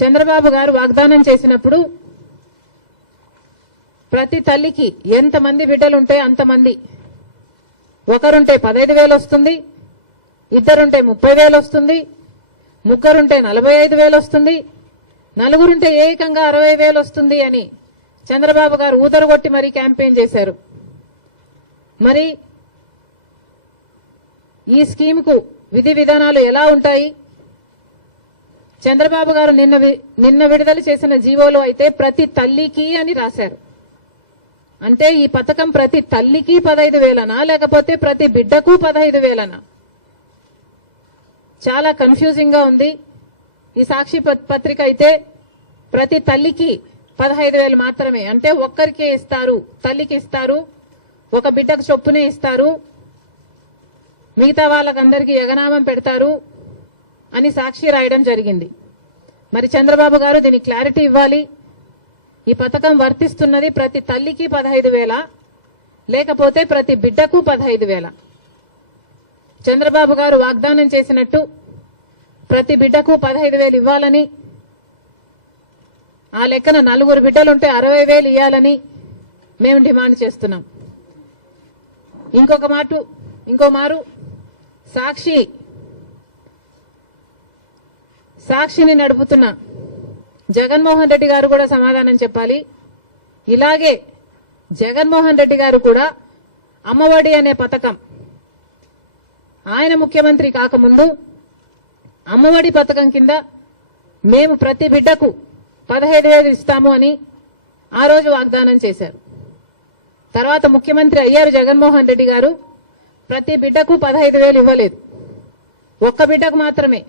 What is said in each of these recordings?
చంద్రబాబు గారు వాగ్దానం చేసినప్పుడు ప్రతి తల్లికి ఎంతమంది బిడ్డలుంటే అంతమంది, ఒకరుంటే 15,000 వస్తుంది, ఇద్దరుంటే 30,000 వస్తుంది, ముగ్గురుంటే 45,000 వస్తుంది, నలుగురుంటే ఏకంగా 60,000 వస్తుంది అని చంద్రబాబు గారు ఊదరగొట్టి మరీ క్యాంపెయిన్ చేశారు. మరి ఈ స్కీమ్ కు విధి విధానాలు ఎలా ఉంటాయి? చంద్రబాబు గారు నిన్న విడుదల చేసిన జీవోలో అయితే ప్రతి తల్లికి అని రాశారు. అంటే ఈ పథకం ప్రతి తల్లికి 15,000నా లేకపోతే ప్రతి బిడ్డకు 15,000నా? చాలా కన్ఫ్యూజింగ్ గా ఉంది. ఈ సాక్షి పత్రిక అయితే ప్రతి తల్లికి 15,000 మాత్రమే, అంటే ఒక్కరికే ఇస్తారు, తల్లికి ఇస్తారు, ఒక బిడ్డకు చొప్పునే ఇస్తారు, మిగతా వాళ్ళకందరికీ ఎగనామం పెడతారు అని సాక్షి రాయడం జరిగింది. మరి చంద్రబాబు గారు దీని క్లారిటీ ఇవ్వాలి. ఈ పథకం వర్తిస్తున్నది ప్రతి తల్లికి 15,000 లేకపోతే ప్రతి బిడ్డకు 15,000? చంద్రబాబు గారు వాగ్దానం చేసినట్టు ప్రతి బిడ్డకు 15,000 ఇవ్వాలని, ఆ లెక్కన 4 బిడ్డలుంటే 60,000 ఇవ్వాలని మేము డిమాండ్ చేస్తున్నాం. ఇంకో మారు సాక్షిని నడుపుతున్న జగన్మోహన్ రెడ్డి గారు కూడా సమాధానం చెప్పాలి. ఇలాగే జగన్మోహన్ రెడ్డి గారు కూడా అమ్మఒడి అనే పథకం ఆయన ముఖ్యమంత్రి కాకముందు అమ్మఒడి పథకం కింద మేము ప్రతి బిడ్డకు 15,000 ఇస్తాము అని ఆ రోజు వాగ్దానం చేశారు. తర్వాత ముఖ్యమంత్రి అయ్యారు జగన్మోహన్ రెడ్డి గారు, ప్రతి బిడ్డకు 15,000 ఇవ్వలేదు, ఒక్క బిడ్డకు మాత్రమే.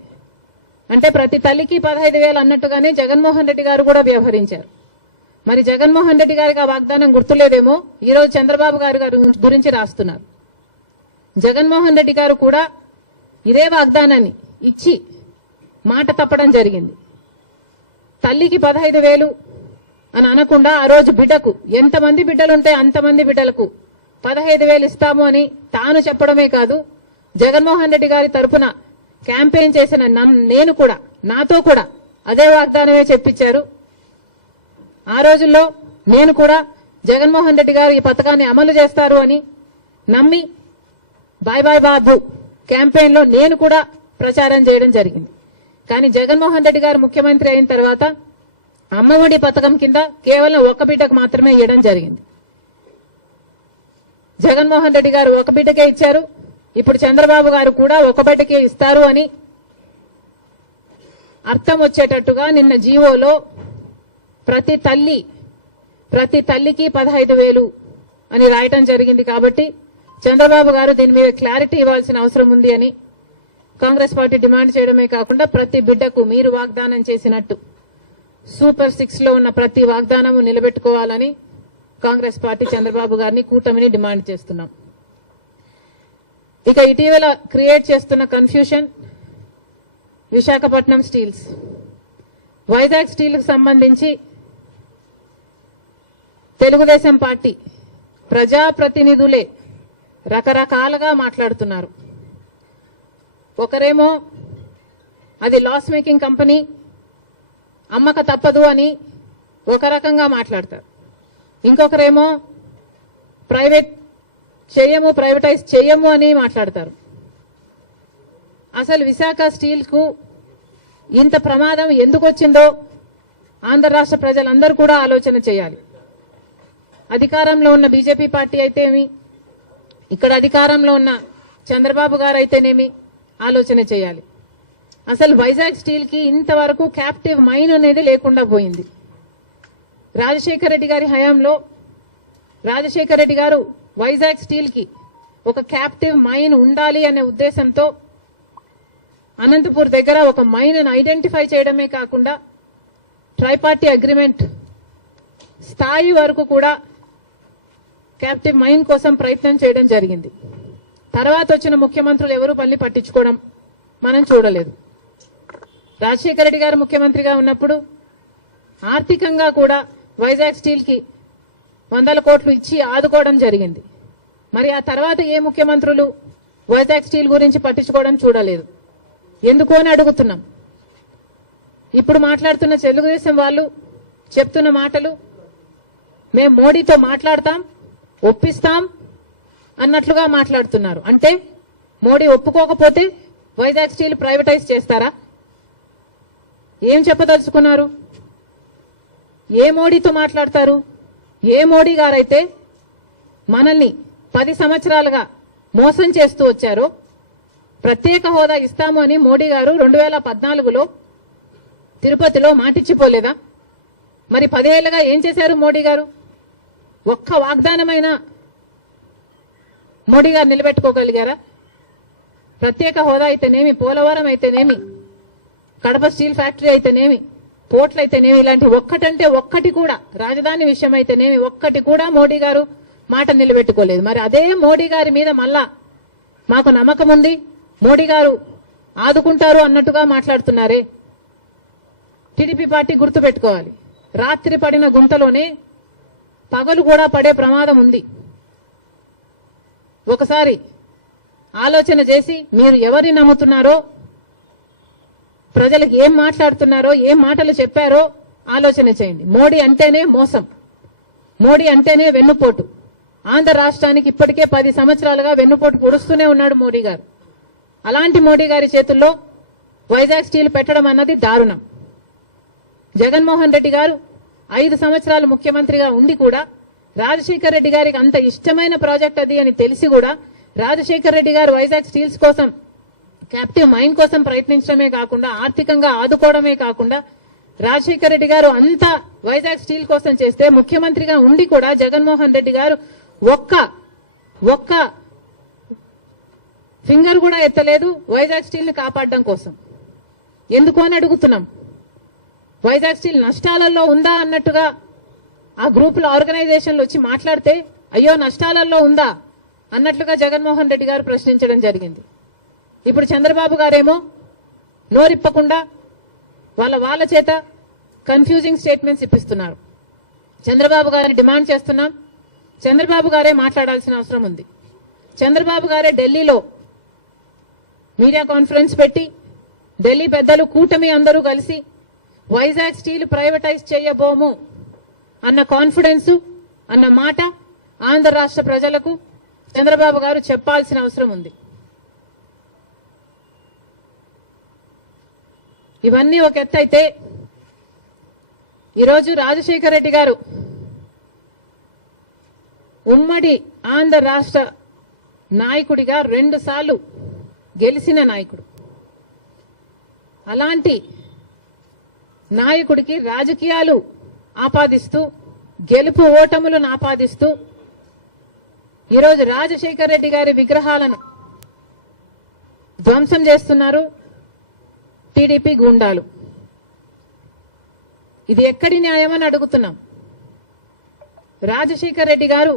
అంటే ప్రతి తల్లికి 15,000 అన్నట్టుగానే జగన్మోహన్ రెడ్డి గారు కూడా వ్యవహరించారు. మరి జగన్మోహన్ రెడ్డి గారికి ఆ వాగ్దానం గుర్తులేదేమో ఈ రోజు చంద్రబాబు గారు గురించి రాస్తున్నారు. జగన్మోహన్ రెడ్డి గారు కూడా ఇదే వాగ్దానాన్ని ఇచ్చి మాట తప్పడం జరిగింది. తల్లికి 15,000 అని అనకుండా ఆ రోజు బిడ్డకు ఎంతమంది బిడ్డలుంటే అంతమంది బిడ్డలకు 15,000 ఇస్తాము అని తాను చెప్పడమే కాదు, జగన్మోహన్ రెడ్డి గారి తరపున క్యాంపెయిన్ చేసిన నేను కూడా, నాతో కూడా అదే వాగ్దానమే చెప్పించారు. ఆ రోజుల్లో నేను కూడా జగన్మోహన్ రెడ్డి గారు ఈ పథకాన్ని అమలు చేస్తారు అని నమ్మి బాయ్ బాయ్ బాబు క్యాంపెయిన్ లో నేను కూడా ప్రచారం చేయడం జరిగింది. కానీ జగన్మోహన్ రెడ్డి గారు ముఖ్యమంత్రి అయిన తర్వాత అమ్మఒడి పథకం కింద కేవలం ఒక బిడ్డకు మాత్రమే ఇవ్వడం జరిగింది. జగన్మోహన్ రెడ్డి గారు ఒక బిడ్డకే ఇచ్చారు, ఇప్పుడు చంద్రబాబు గారు కూడా ఒక బిడ్డకే ఇస్తారు అని అర్థం వచ్చేటట్టుగా నిన్న జీవోలో ప్రతి తల్లికి 15,000 అని రాయటం జరిగింది. కాబట్టి చంద్రబాబు గారు దీని మీద క్లారిటీ ఇవ్వాల్సిన అవసరం ఉంది అని కాంగ్రెస్ పార్టీ డిమాండ్ చేయడమే కాకుండా ప్రతి బిడ్డకు మీరు వాగ్దానం చేసినట్టు సూపర్ 6 లో ఉన్న ప్రతి వాగ్దానము నిలబెట్టుకోవాలని కాంగ్రెస్ పార్టీ చంద్రబాబు గారిని, కూటమిని డిమాండ్ చేస్తున్నాం. ఇక ఇటీవల క్రియేట్ చేస్తున్న confusion Visakhapatnam steels, Vizag steel కు సంబంధించి తెలుగుదేశం పార్టీ ప్రజాప్రతినిధులే రకరకాలుగా మాట్లాడుతున్నారు. ఒకరేమో అది లాస్ మేకింగ్ కంపెనీ, అమ్మక తప్పదు అని ఒక రకంగా మాట్లాడతారు. ఇంకొకరేమో ప్రైవేటైజ్ చేయము అని మాట్లాడతారు. అసలు విశాఖ స్టీల్ కు ఇంత ప్రమాదం ఎందుకు వచ్చిందో ఆంధ్ర రాష్ట్ర ప్రజలందరూ కూడా ఆలోచన చేయాలి. అధికారంలో ఉన్న బీజేపీ పార్టీ అయితేమి, ఇక్కడ అధికారంలో ఉన్న చంద్రబాబు గారు అయితేనేమి ఆలోచన చేయాలి. అసలు వైజాగ్ స్టీల్ కి ఇంతవరకు క్యాప్టివ్ మైన్ అనేది లేకుండా పోయింది. రాజశేఖర రెడ్డి గారి హయాంలో రాజశేఖర రెడ్డి గారు వైజాగ్ స్టీల్ కి ఒక క్యాప్టివ్ మైన్ ఉండాలి అనే ఉద్దేశంతో అనంతపూర్ దగ్గర ఒక మైన్ ఐడెంటిఫై చేయడమే కాకుండా ట్రైపార్టీ అగ్రిమెంట్ స్థాయి వరకు కూడా క్యాప్టివ్ మైన్ కోసం ప్రయత్నం చేయడం జరిగింది. తర్వాత వచ్చిన ముఖ్యమంత్రులు ఎవరు పల్లి పట్టించుకోవడం మనం చూడలేదు. రాజశేఖర రెడ్డి గారు ముఖ్యమంత్రిగా ఉన్నప్పుడు ఆర్థికంగా కూడా వైజాగ్ స్టీల్ కి 100 కోట్లు ఇచ్చి ఆదుకోవడం జరిగింది. మరి ఆ తర్వాత ఏ ముఖ్యమంత్రులు వైజాగ్ స్టీల్ గురించి పట్టించుకోవడం చూడలేదు. ఎందుకు అని అడుగుతున్నాం. ఇప్పుడు మాట్లాడుతున్న తెలుగుదేశం వాళ్ళు చెప్తున్న మాటలు మేము మోడీతో మాట్లాడతాం, ఒప్పిస్తాం అన్నట్లుగా మాట్లాడుతున్నారు. అంటే మోడీ ఒప్పుకోకపోతే వైజాగ్ స్టీల్ ప్రైవేటైజ్ చేస్తారా? ఏం చెప్పదలుచుకున్నారు? ఏ మోడీతో మాట్లాడతారు? ఏ మోడీ గారైతే మనల్ని 10 సంవత్సరాలుగా మోసం చేస్తూ వచ్చారో, ప్రత్యేక హోదా ఇస్తాము అని మోడీ గారు 2014లో తిరుపతిలో మాటిచ్చిపోలేదా? మరి 10 ఏళ్లుగా ఏం చేశారు మోడీ గారు? ఒక్క వాగ్దానమైనా మోడీ గారు నిలబెట్టుకోగలిగారా? ప్రత్యేక హోదా అయితేనేమి, పోలవరం అయితేనేమి, కడప స్టీల్ ఫ్యాక్టరీ అయితేనేమి, పోర్ట్లు అయితేనేమి, ఇలాంటి ఒక్కటంటే ఒక్కటి కూడా, రాజధాని విషయం అయితేనేమి ఒక్కటి కూడా మోడీ గారు మాట నిలబెట్టుకోలేదు. మరి అదే మోడీ గారి మీద మళ్ళా మాకు నమ్మకం ఉంది, మోడీ గారు ఆదుకుంటారు అన్నట్టుగా మాట్లాడుతున్నారే. టీడీపీ పార్టీ గుర్తుపెట్టుకోవాలి, రాత్రి పడిన గుంటలోనే పగలు కూడా పడే ప్రమాదం ఉంది. ఒకసారి ఆలోచన చేసి మీరు ఎవరిని నమ్ముతున్నారో, ప్రజలకు ఏం మాట్లాడుతున్నారో, ఏం మాటలు చెప్పారో ఆలోచన చేయండి. మోడీ అంటేనే మోసం, మోడీ అంటేనే వెన్నుపోటు. ఆంధ్ర రాష్ట్రానికి ఇప్పటికే 10 సంవత్సరాలుగా వెన్నుపోటు పొడుస్తూనే ఉన్నాడు మోడీ గారు. అలాంటి మోడీ గారి చేతుల్లో వైజాగ్ స్టీల్ పెట్టడం అన్నది దారుణం. జగన్మోహన్ రెడ్డి గారు 5 సంవత్సరాలు ముఖ్యమంత్రిగా ఉండి కూడా రాజశేఖర్ రెడ్డి గారికి అంత ఇష్టమైన ప్రాజెక్ట్ అది అని తెలిసి కూడా రాజశేఖర్ రెడ్డి గారు వైజాగ్ స్టీల్స్ కోసం, క్యాప్టివ్ మైన్ కోసం ప్రయత్నించడమే కాకుండా, ఆర్థికంగా ఆదుకోవడమే కాకుండా, రాజశేఖర్ రెడ్డి గారు అంతా వైజాగ్ స్టీల్ కోసం చేస్తే ముఖ్యమంత్రిగా ఉండి కూడా జగన్మోహన్ రెడ్డి గారు ఒక్క ఫింగర్ కూడా ఎత్తలేదు వైజాగ్ స్టీల్ ని కాపాడడం కోసం. ఎందుకు అని అడుగుతున్నాం. వైజాగ్ స్టీల్ నష్టాలలో ఉందా అన్నట్టుగా ఆ గ్రూపుల ఆర్గనైజేషన్లు వచ్చి మాట్లాడితే, అయ్యో నష్టాలలో ఉందా అన్నట్లుగా జగన్మోహన్ రెడ్డి గారు ప్రశ్నించడం జరిగింది. ఇప్పుడు చంద్రబాబు గారేమో నోరిప్పకుండా వాళ్ళ చేత కన్ఫ్యూజింగ్ స్టేట్మెంట్స్ ఇప్పిస్తున్నారు. చంద్రబాబు గారిని డిమాండ్ చేస్తున్నాం, చంద్రబాబు గారే మాట్లాడాల్సిన అవసరం ఉంది. చంద్రబాబు గారే ఢిల్లీలో మీడియా కాన్ఫరెన్స్ పెట్టి, ఢిల్లీ పెద్దలు కూటమి అందరూ కలిసి వైజాగ్ స్టీల్ ప్రైవేటైజ్ చేయబోము అన్న కాన్ఫిడెన్స్, అన్న మాట ఆంధ్ర రాష్ట్ర ప్రజలకు చంద్రబాబు గారు చెప్పాల్సిన అవసరం ఉంది. ఇవన్నీ ఒక ఎత్తు అయితే, ఈరోజు రాజశేఖర్ రెడ్డి గారు ఉమ్మడి ఆంధ్ర రాష్ట్ర నాయకుడిగా 2 సార్లు గెలిచిన నాయకుడు. అలాంటి నాయకుడికి రాజకీయాలు ఆపాదిస్తూ, గెలుపు ఓటములను ఆపాదిస్తూ ఈరోజు రాజశేఖర్ రెడ్డి గారి విగ్రహాలను ధ్వంసం చేస్తున్నారు టీడీపీ గూండాలు. ఇది ఎక్కడి న్యాయమని అడుగుతున్నాం. రాజశేఖర్ రెడ్డి గారు